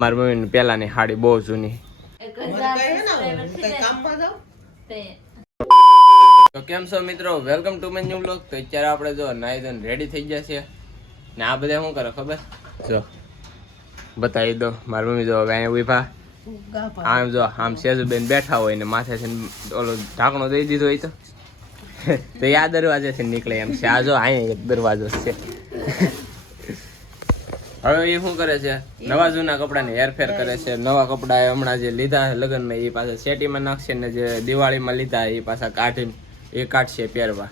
મારી મમ્મી પેલા ની હાડી બહુ જૂની. તો કેમ છો મિત્રો, welcome to my new vlog. તો અત્યારે આપણે જો નાઈ ધોઈને રેડી થઈ ગયા છે ને આ બધા શું કરે ખબર? જો બતાવી દો, મારી મમ્મી જો હવે અહીંયા ઉભા, આમ જો આમ સેજુબેન બેઠા હોય ને માથે છે ઓલો ઢાંકણો દઈ દીધો હોય તો આ દરવાજેથી નીકળે એમ છે. આ જો અહીંયા એક દરવાજો છે. હવે એ શું કરે છે, નવા જૂના કપડાની હેરફેર કરે છે. નવા કપડા હમણાં જે લીધા લગ્નમાં એ પાછા સેટીમાં નાખશે ને જે દિવાળીમાં લીધા એ પાછા કાઢીને એ કાઢશે પહેરવા.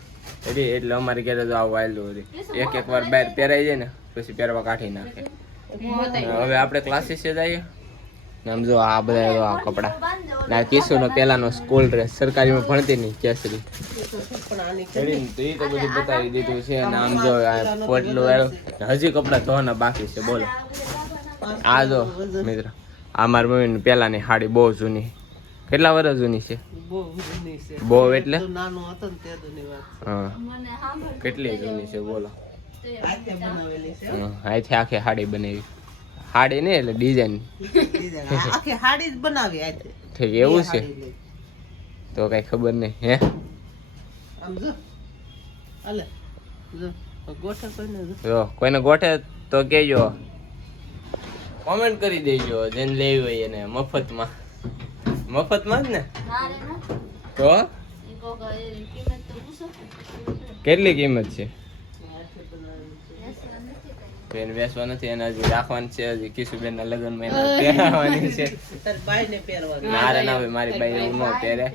એટલે અમારી ઘરે તો આવું આવેલું હતું, એક વાર બહાર પહેરાઈ જાય ને પછી પહેરવા કાઢી નાખે. હવે આપણે ક્લાસીસે જઈએ ને આમ જો આ બધા આ કપડા ના કિશુનો પેલાનો સ્કૂલ ડ્રેસ સરકારીમાં ભણતી નહીં કેસરી તો એ તો બધું બતાવી દીધું છે. અને આમ જો પોટલું હજી કપડા ધોવાના બાકી છે. બોલો આ જો મિત્ર, આ મારી મમ્મી પેલાની હાડી બહુ જૂની. કેટલા વર્ષ જૂની છે? બહુ એટલે હા કેટલી જૂની છે બોલો. આથી આખી હાડી બનાવી. હાડી નહીં એટલે ડિઝાઇન આખી હાડી જ બનાવી આ ઠીક એવું છે તો કઈ ખબર નહીં. હે આમ જો આલે જો ગોઠે કોઈને ગોઠે તો કહેજો, કોમેન્ટ કરી દેજો જેને લેવી હોય એને મફતમાં. મફતમાં જ ને? તો કેટલી કિંમત છે? બેન વેચવા નથી, એને હજી રાખવાની છે. હજી કિશુબેન ના લગ્ન માં પહેરવાની છે. ના ના ભાઈ મારી બાઈ એવું ન પહેરે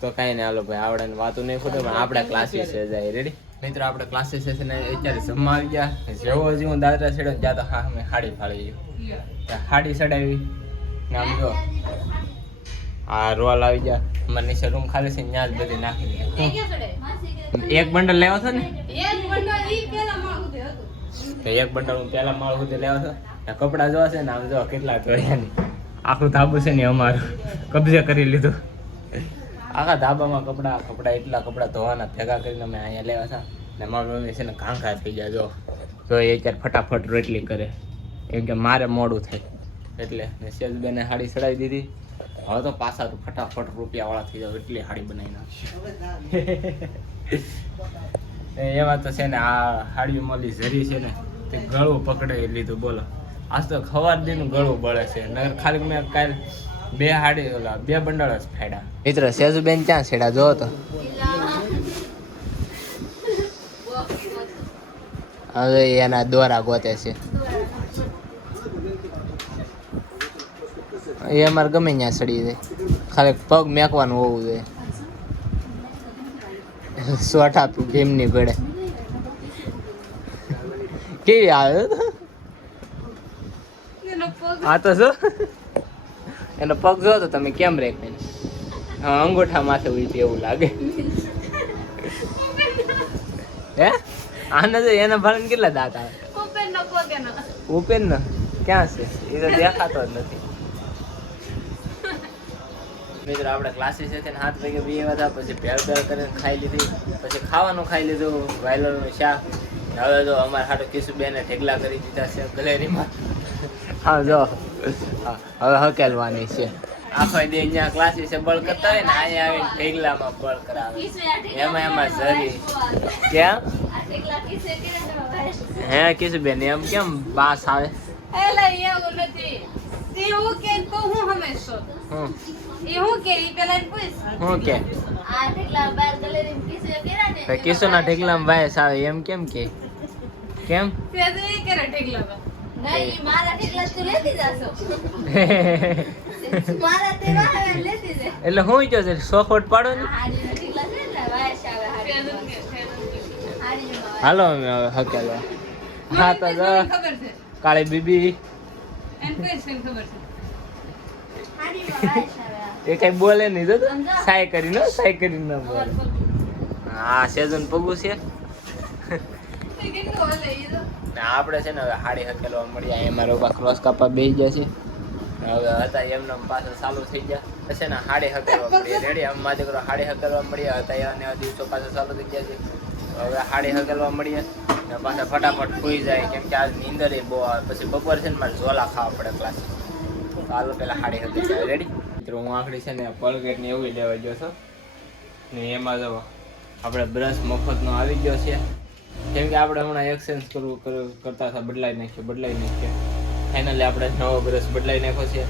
તો કઈ નહીં. હાલો ભાઈ આવડે ને વાતું નહીં ખોટું, પણ આપડા ક્લાસીસ જાય. રેડી મિત્રો, આપણે ક્લાસીસ છે ને અત્યારે જમવા આવી ગયા. જેવો હજી હું દાદરા ચડ્યો ત્યાં તો હા મેં હાડી ફાળી ગયું, હાડી ચડાવી ને આમ જો આ રોલ આવી ગયા. અમારે નીચે રૂમ ખાલી છે ત્યાં જ બધી નાખી દીધી. એક બંડલ લેવો છો ને? એક બંડલ હું પેલા માળ સુધી લેવા છો. કપડા જોવા છે ને આમ જો કેટલા ધોયા ની. આખું ધાબુ છે ને અમારું કબજે કરી લીધું. આખા ધાબામાં કપડા એટલા કપડા ધોવાના ભેગા કરીને અમે અહીંયા લેવા હતા. ને મારી મમ્મી છે ને ઘાંઘા થઈ ગયા. જો એ અત્યારે ફટાફટ રોટલી કરે કેમ કે મારે મોડું થાય એટલે. ને સેજબેને હાડી ચડાવી દીધી. હવે તો પાછા તો ફટાફટ રૂપિયા વાળા થઈ જાવ એટલી હાડી બનાવી નાખશે. એમાં તો છે ને આ હાડીઓ મળી ઝરી છે ને તે ગળું પકડાઈ લીધું. બોલો આજ તો ખવાર દીનું ગળું બળે છે. નગર ખાલી મેં કાલ બે હાડી ઓલા બે બંડળ જ ફાડ્યા. મિત્ર સેજુબેન ક્યાં છેડા જો તો હવે એના દોરા ગોતે છે. એ અમારે ગમે ત્યાં ચડી જાય, ખાલી પગ મેકવાનું હોવું જોઈએ. સોટા ભીમની ગળે કેવી આવે આ તો જો એનો પગ જો તો તમે કેમ રેખે અંગૂઠા માથે ઉલટી એવું લાગે. હે આને તો એના ભાડે કેટલા દાંત આવે? ઉપેન ને ક્યાં છે એ તો દેખાતો જ નથી. મિત્રો આપણે ક્લાસીસ છે ને 7 વાગે બે હતા, પછી ભેળ કરીને ખાઈ લીધી, પછી ખાવાનું ખાઈ લીધું વાયલરનું શાક. હવે જો અમારે હાટો કિશુબેને ઢેગલા કરી દીધા છે ગલેરીમાં. હા જો હવે હકેલવાની છે. આખો દી અહીંયા ક્લાસીસે બળ કરતા હોય ને અહીંયા આવીને ઢેગલામાં બળ કરાવે. એમાં ઝરી કેમ હે કિશુબેન એમ કેમ બાસ આવે? કિશુ ના ઢેગલામાં વાયસ આવે એમ કેમ કે કેમ? એટલે હું જો સોખવટ પાડો ને. હાલો હકેલો. હા તો કાળી બીબી એ કઈ બોલે નહીં તો સાય કરીને બોલે. હા સેજન પગું છે. આપણે છે ને હવે હાડી હકેલવા મળ્યા. અહીંયા મારો ક્રોસ કાપા બેસી ગયા છે. હવે હતા એમને પાછળ ચાલુ થઈ ગયા પછી ને હાડી હકેલવા મળીએ. રેડી આમ મારી દીકરો હાડી હકેલવા મળ્યા હતા એવા દિવસો પાછળ ચાલુ થઈ ગયા છે. હવે હાડી હકેલવા મળીએ. ને પાછા ફટાફટ સુઈ જાય કેમ કે આજ નીંદર એ બહુ આવે પછી બપોર છે ને મારે ઝોલા ખાવા પડે ક્લાસ તો હાલો પેલા હાડી હતી રેડી મિત્રો હું આખડી છે ને કોલગેટ ને એવું લેવા ગયો છું ને એમાં જો આપણે બ્રશ મફતનો આવી ગયો છે કેમ કે આપણે હમણાં એક્સચેન્જ કરતા હતા બદલાઈ નાખીએ ફાઇનલી આપણે નવો બ્રશ બદલાઈ નાખ્યો છે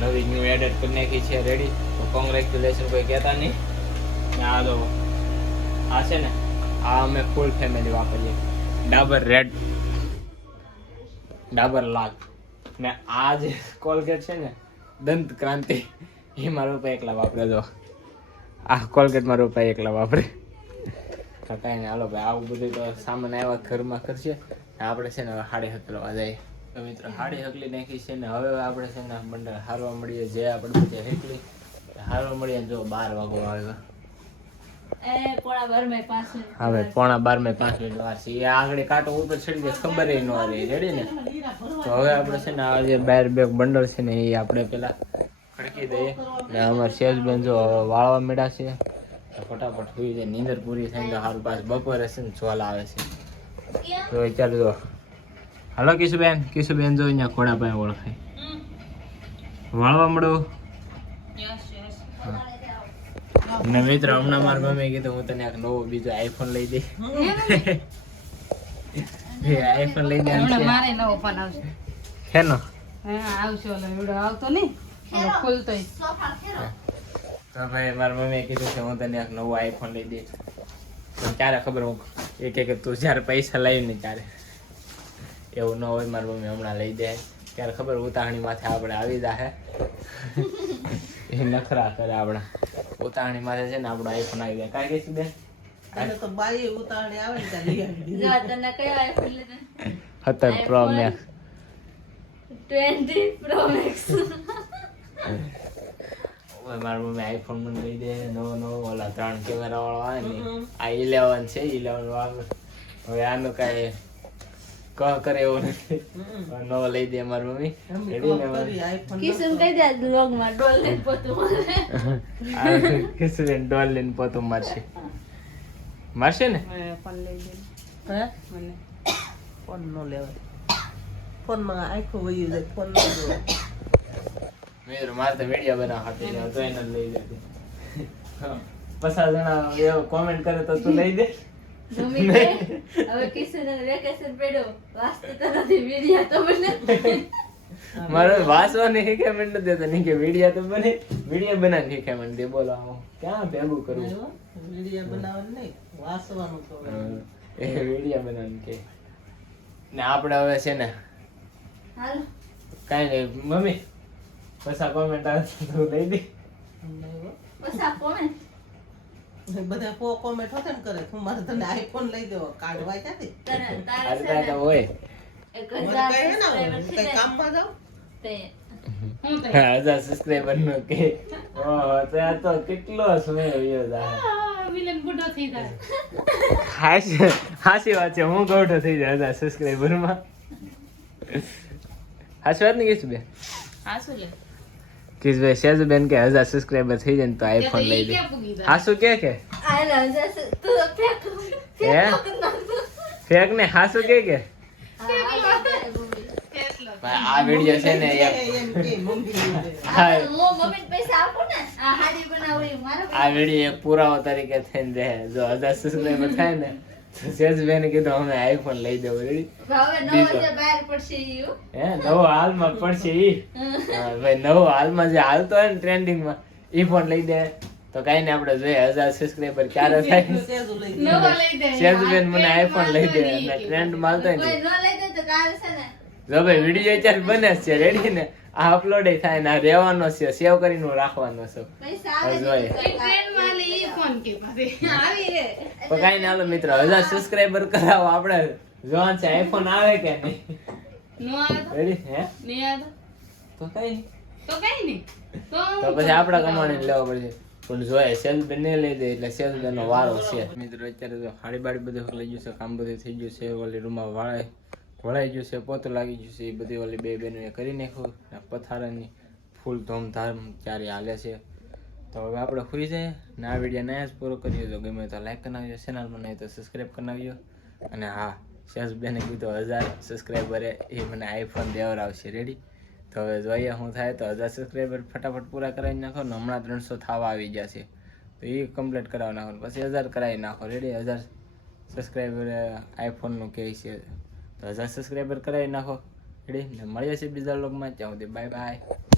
નવી ન્યૂ એડેડ કરી નાખી છે રેડી તો કોંગ્રેચ્યુલેશન કોઈ કહેતા નહીં ને આ જો આ છે ને આ અમે ફૂલ ફેમિલી વાપરીએ ડાબર રેડ ડાબર લાલ ને આ જે કોલગેટ છે ને દંત ક્રાંતિ એ મારા પપ્પા એકલા વાપરે જો આ કોલગેટ મારા પપ્પા એકલા વાપરે તો કાંઈ નહીં હાલો ભાઈ આવું બધું તો સામાન આવ્યા ઘરમાં કરશે આપણે છે ને હવે હાડી હકલવા જાય તો મિત્રો હાડી હકલી નાખી છે ને હવે આપણે છે ને બંડલ હારવા મળીએ જે આપણે બધે હેકલી હારવા મળીએ જો 12 વાગો આવ્યો પોણા 12 માં 5 મિનિટ હવે પોણા 12 માં 5 મિનિટ વાર છે એ આગળ કાંટો ઉપર ચડી જાય ખબર ન રહી રેડી ને તો હવે આપણે છે ને આ જે બાર બેગ બંડલ છે ને એ આપણે પેલા ખડકી દઈએ ને અમારે સેલ્સમેન જો વાળવા મળ્યા છે તો ફટાફટ સુઈ જાય નીંદર પૂરી થાય તો સારું પાસ બપોરે છે ને ઝોલ આવે છે તો ચાલો જો હાલો કિશુબેન જો અહીંયા ખોડા પાસે ઓળખાય વાળવા મળો ને મિત્ર હમણાં મારા મમ્મીએ કીધું હું તને એક નવો બીજો આઈફોન લઈ દઈ આઈફોન લઈ દે મારે નવો ફોન આવશે હેનો આવશે ઓલો વિડિયો આવતો નહીં ઓલો ખુલતો તો ભાઈ મારા મમ્મીએ કીધું કે હું તને એક નવો આઈફોન લઈ દઈશ પણ ક્યારે ખબર હું એ કે તું જ્યારે પૈસા લાવી ને ત્યારે એવું ન હોય મારી મમ્મી હમણાં લઈ દે ત્યારે ખબર ઉતાવળી માથે આપણે આવી જાય એ નખરા કરે આપણા ઉતાવળી માથે છે ને આપણો આઈફોન આવી જાય કાંઈ કહીશું બેન એને તો બાઈ ઉતાવળે આવે ને ત્યાં લઈ આવી દીધી. તને કયો આઈફોન લીધો 17 પ્રો મેક્સ 20 પ્રો મેક્સ મારી મમ્મી આઈફોન મને લઈ દે નવો ઓલા 3 કેમેરા વાળો આવે ને આ 11 છે 11 વાળો હવે આનું કાંઈ કરે એવું નથી નવો લઈ દે મારી મમ્મી એમની કોલ કરી iPhone કિશન કહી દે બ્લોગ માં ડોલ લઈને પોતું મારે કિશન ડોલ લઈને પોતું મારશે ને ફોન લઈ દે હે મને ફોન નો લેવાય ફોનમાં આખું વયું જાય ફોન નો જોવાય મેં મારે તો વિડીયો બનાવવા હતી તો એને લઈ દેતી 50 જણા એવો કોમેન્ટ કરે તો તું લઈ દે મમ્મી કે હવે કિશન વેકેશન પડ્યો વાસ્તુ તો નથી વિડિયા તો બને મારો વાસવાની શીખામણ નથી દેતો નહીં કે વિડીયો તો બને વિડીયો બનાવી શીખામણ દે બોલો આવું ક્યાં ભેગું કરવું વિડીયો બનાવવાનું નહીં વાસવાનું તો એ વિડીયો બનાવવાનું કે ને આપણે હવે છે ને હાલો કાંઈ નહીં મમ્મી પૈસા કોમેન્ટ આવે તો લઈ દે બસ આ કોમેન્ટ બધા કોમેન્ટ હોતે ને કરે તું મારે તને આઈફોન લઈ દેવો કાઢવા ક્યાંથી તારે અરે ત્યાં તો હોય 1000 કઈ કામમાં જાવ તે 1000 સબસ્ક્રાઇબર નો કે ઓહો તો આ તો કેટલો સમય વયો જાય વિલન બુડો થઈ જાય હાસી વાત છે હું ગૌઠો થઈ જાય 1000 સબસ્ક્રાઇબર માં હાસી વાત નહીં કીધું બે આ શું લે કિશભાઈ સેજબેન કે 1000 સબસ્ક્રાઇબર થઈ જાય ને તો આઈફોન લઈ દે હાસુ કે આ રાજા તું ફેક હે ફેક ને હાસુ કે આ વિડિયો છે ને એમ કે મમ્મી લઈ દે આ મમ્મી પૈસા આપો ને આ હાડી બનાવી મારો આ વિડિયો એક પુરાવો તરીકે થઈને રહે જો 1000 સબસ્ક્રાઇબર થાય ને તો સેજબેન કીધું અમે આઈફોન લઈ દેવું રેડી હવે 9000 બહાર પડશે ઈ હે નવો હાલમાં પડશે ઈ હા, ભાઈ નવો હાલમાં જે હાલતો હોય ને ટ્રેન્ડિંગ માં ઈ ફોન લઈ દે તો કઈ ને આપણે જોઈએ 1000 સબસ્ક્રાઇબર ક્યારે થાય સેજુ લઈ દે નવો લઈ દે સેજબેન મને આઈફોન લઈ દે અને ટ્રેન્ડ માં હાલતો હોય કોઈ ને ન લઈ દે તો કાલ છે ને જો ભાઈ વિડીયો અત્યારે બને જ છે રેડી ને આ અપલોડ થાય ને આ રહેવાનો છે સેવ કરીને હું રાખવાનો છું પૈસા આવે હવે જોઈએ. ટ્રેન વાલી ઈ ફોન કે પછી આવી રે તો કઈ ને હાલો મિત્રો 1000 સબસ્ક્રાઇબર કરાવો આપણે જોવાનું છે આઈફોન આવે કે નહીં નો આવે તો રેડી હે નહીં આવે તો કઈ નહીં તો કઈ નહીં તો પછી આપડા કમાણીને લેવા પડશે પણ જોઈએ સેલ્સમેન ને લઈ દે એટલે સેલ્સમેન નો વારો છે મિત્રો અત્યારે તો હાડી બાડી બધું લઈ ગયું છે કામ બધું થઈ ગયું છે ઓલી રૂમમાં વળાઈ ગયું છે પોતું લાગી ગયું છે એ બધી ઓલી બે બહેનોએ કરી નાખ્યું પથારાની ફૂલ ધૂમધામ ત્યારે હાલે છે તો હવે આપણે ખુલી જાય ને આ વિડીયો ના જ પૂરો કરીએ તો ગમે તો લાઈક કરી નાખજો ચેનલમાં નહીં તો સબસ્ક્રાઈબ કરી નાખજો અને હા શેષબેને કીધું 1000 સબસ્ક્રાઈબરે એ મને આઈફોન દેવડાવશે. રેડી? તો હવે જોઈએ શું થાય. તો 1000 સબસ્ક્રાઈબર ફટાફટ પૂરા કરાવી નાખો ને હમણાં 300 થવા આવી જશે તો એ કમ્પ્લીટ કરાવી નાખો ને પછી 1000 કરાવી નાખો. રેડી? 1000 સબસ્ક્રાઈબર આઈફોનનું કહે છે તો 1000 સબસ્ક્રાઈબર કરાવી નાખો. રેડી? ને મળીએ છીએ બીજા વ્લોગમાં. ત્યાં સુધી બાય બાય.